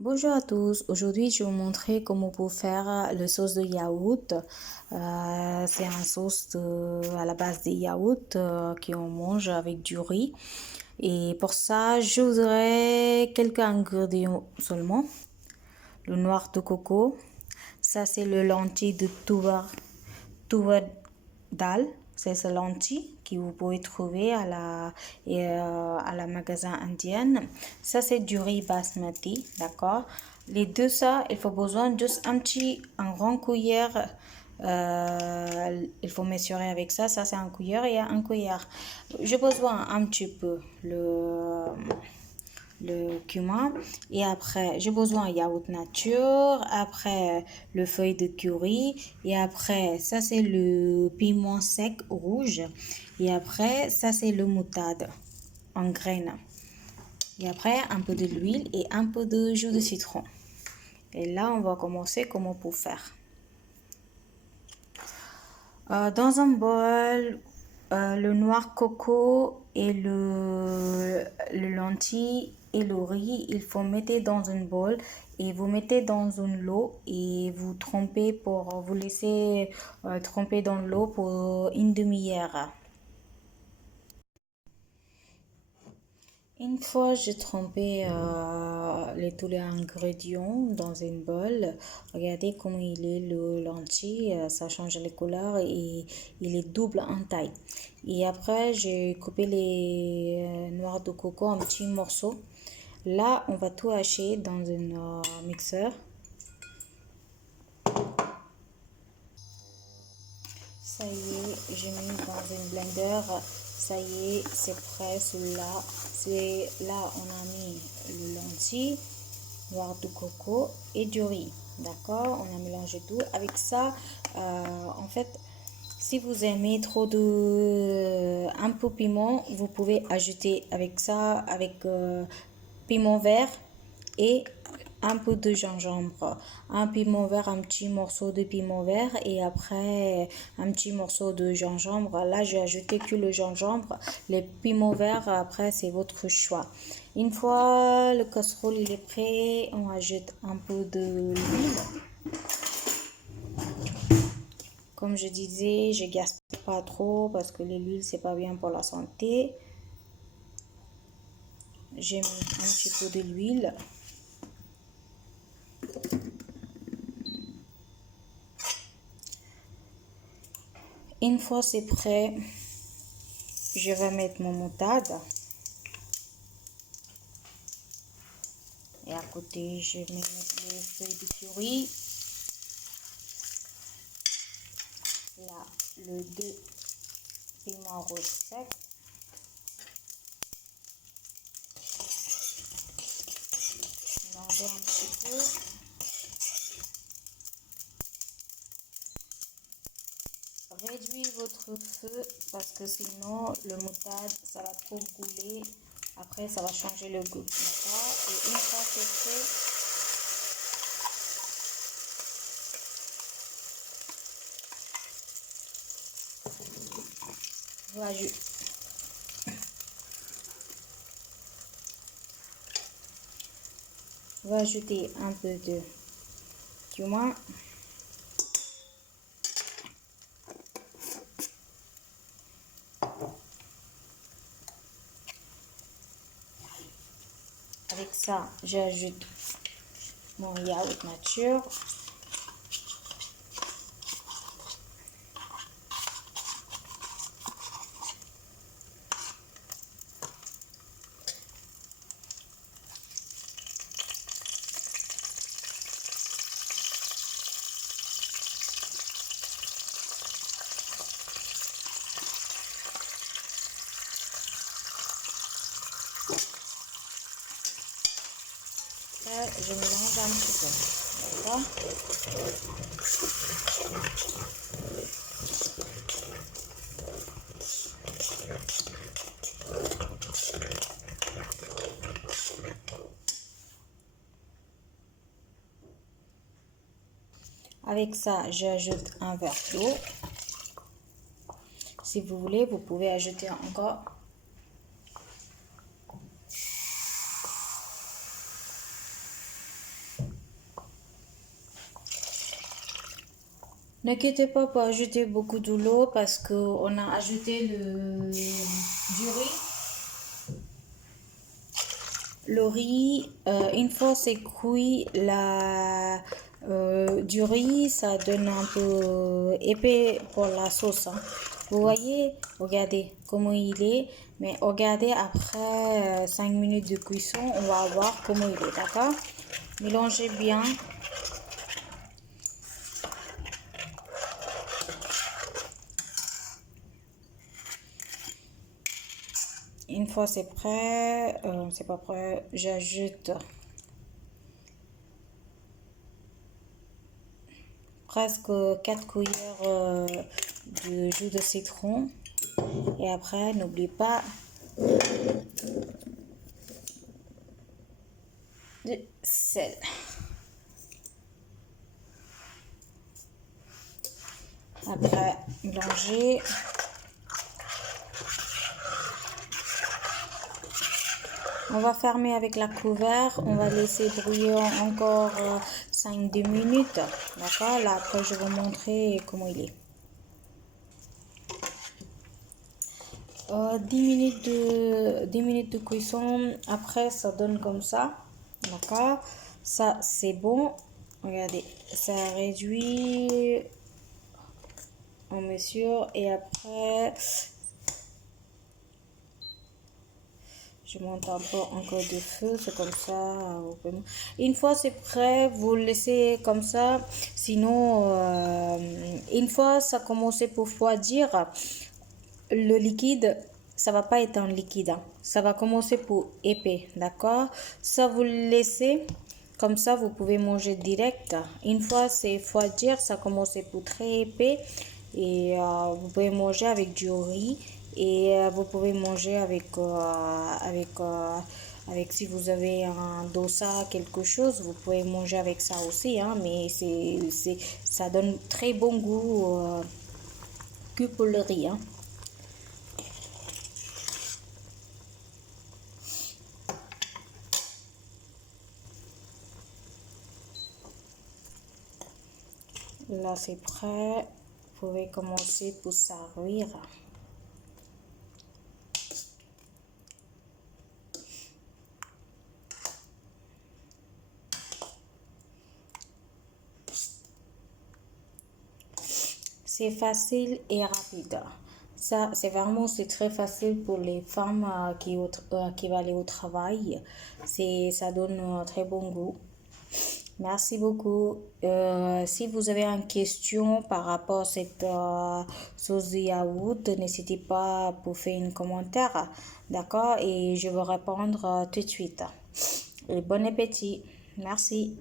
Bonjour à tous, aujourd'hui je vais vous montrer comment pour faire le sauce de yaourt. C'est une sauce à la base des yaourts qu'on mange avec du riz. Et pour ça, je voudrais quelques ingrédients seulement. Le noir de coco, ça c'est le lentilles de tuva dal, c'est ce lentilles que vous pouvez trouver à la magasin indienne. Ça c'est du riz basmati, d'accord. Les deux ça, il faut besoin juste un grand cuillère. Il faut mesurer avec ça. Ça c'est un cuillère et un cuillère. J'ai besoin un petit peu le cumin et après j'ai besoin de yaourt nature, après le feuille de curry et après ça c'est le piment sec rouge et après ça c'est le moutarde en graines et après un peu de l'huile et un peu de jus de citron. Et là on va commencer comment pour faire. Dans un bol, le noir coco et le lentilles et le riz, il faut mettre dans un bol et vous mettez dans une l'eau et vous trempez pour vous laisser tremper dans l'eau pour une demi-heure. Une fois j'ai trempé tous les ingrédients dans une bol, regardez comment il est le lentilles, ça change les couleurs et il est double en taille. Et après j'ai coupé les noix de coco en petits morceaux. Là on va tout hacher dans un mixeur. Ça y est, j'ai mis dans un blender. Ça y est, c'est prêt. Là, on a mis le lentilles, noix de coco et du riz. D'accord? On a mélangé tout. Avec ça, en fait, si vous aimez trop de un peu piment, vous pouvez ajouter avec ça, avec piment vert et un peu de gingembre, un piment vert, un petit morceau de piment vert et après un petit morceau de gingembre. Là j'ai ajouté que le gingembre, les piments verts après c'est votre choix. Une fois le casserole il est prêt, on ajoute un peu de l'huile. Comme je disais, je gaspille pas trop parce que l'huile c'est pas bien pour la santé. J'ai mis un petit peu de l'huile. Une fois c'est prêt, je vais mettre mon moutarde. Et à côté, je vais mettre les feuilles de curry. Là, le 2 piment rouge sec. Mélanger un petit peu. Réduisez votre feu parce que sinon le moutarde ça va trop couler. Après ça va changer le goût. D'accord? Et une fois c'est fait, on va ajouter un peu de cumin. Avec ça, j'ajoute mon yaourt nature. Je mélange un petit peu. D'accord? Avec ça, j'ajoute un verre d'eau. Si vous voulez, vous pouvez ajouter encore. N'inquiétez pas pour ajouter beaucoup de l'eau parce qu'on a ajouté du riz. Le riz, une fois c'est cuit, du riz, ça donne un peu épais pour la sauce. Hein. Vous voyez, regardez comment il est. Mais regardez après 5 minutes de cuisson, on va voir comment il est, d'accord? Mélangez bien. Une fois c'est prêt, c'est pas prêt, j'ajoute presque 4 cuillères de jus de citron. Et après, n'oublie pas de sel. Après, mélanger. On va fermer avec la couvert. On va laisser brûler encore 5-10 minutes. D'accord? Là, après, je vais vous montrer comment il est. 10 minutes de cuisson. Après, ça donne comme ça. D'accord? Ça, c'est bon. Regardez, ça réduit en mesure. Et après, je monte un peu encore de feu, c'est comme ça. Une fois c'est prêt, vous le laissez comme ça. Sinon, une fois ça commence pour refroidir, le liquide, ça va pas être un liquide. Hein. Ça va commencer pour épais, d'accord? Ça vous le laissez. Comme ça, vous pouvez manger direct. Une fois c'est refroidir, ça commence pour très épais. Et vous pouvez manger avec du riz. Et vous pouvez manger avec si vous avez un dosa, quelque chose, vous pouvez manger avec ça aussi. Hein, mais ça donne très bon goût que pour le riz. Hein. Là, c'est prêt. Vous pouvez commencer pour servir. C'est facile et rapide. Ça, c'est très facile pour les femmes qui vont aller au travail. Ça donne un très bon goût. Merci beaucoup. Si vous avez une question par rapport à cette sauce de yaourt, n'hésitez pas à faire un commentaire, d'accord? Et je vais répondre tout de suite. Et bon appétit. Merci.